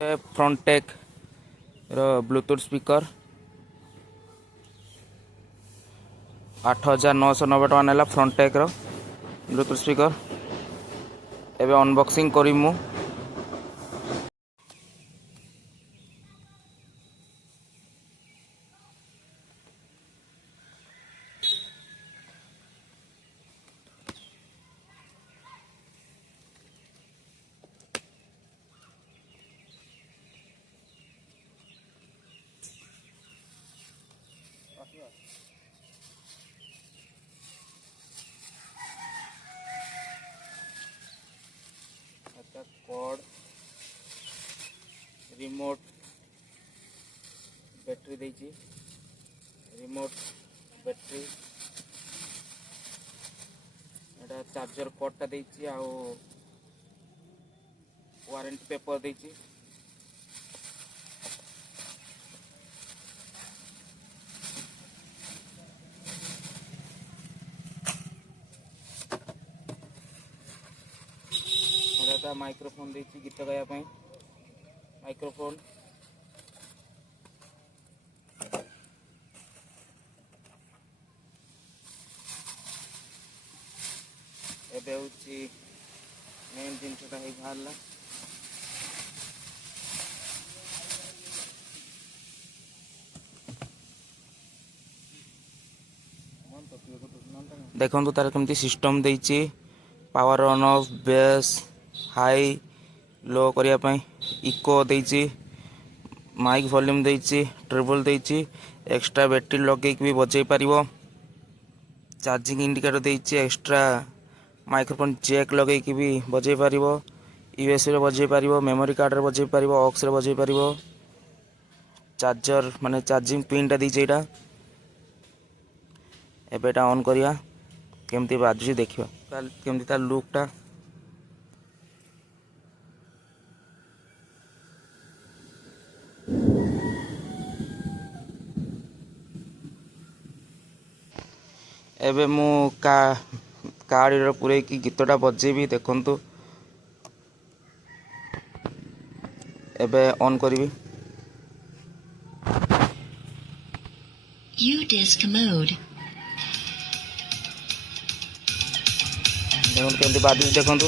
फ्रंटेक bluetooth speaker 8,990 टका नेला Frontech bluetooth speaker. एबे अनबॉक्सिंग करी मु। कॉर्ड रिमोट बैटरी देची रिमोट बैटरी एटा चार्जर कॉर्डटा देची आ वारंटी पेपर देची। माइक्रोफोन देची गीत गाया पाई माइक्रोफोन। एबे होची मेन जिनसटा हे बाहरला देखो तार केमती सिस्टम देची power on off bass high low करिया पाई इको देची माइक वॉल्यूम देची ट्रिबल देची एक्स्ट्रा बैटरी लगे भी बजे पारिबो चार्जिंग इंडिकेटर देची एक्स्ट्रा माइक्रोफोन जैक लगे भी बजे पारिबो यूएसबी रे बजे पारिबो मेमोरी कार्ड रे बजे पारिबो ऑक्स रे बजे पारिबो चार्जर माने चार्जिंग पिन टा देची एटा। एबेटा ऑन करिया केमती बाजुची देखिबा केमती तार लुक टा। एबे मु कार्ड पूरे की गीतटा बजेबी देखंतु। एबे ऑन करिवि U-Disc mode. देखंतु केमती बाजुची देखंतु।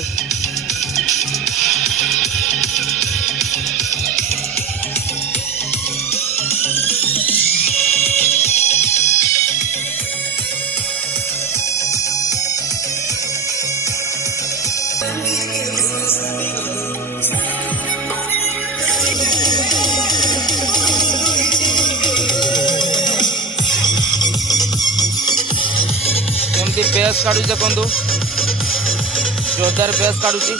केमती बेस काढू देखंतु जोरदार बेस काढुची।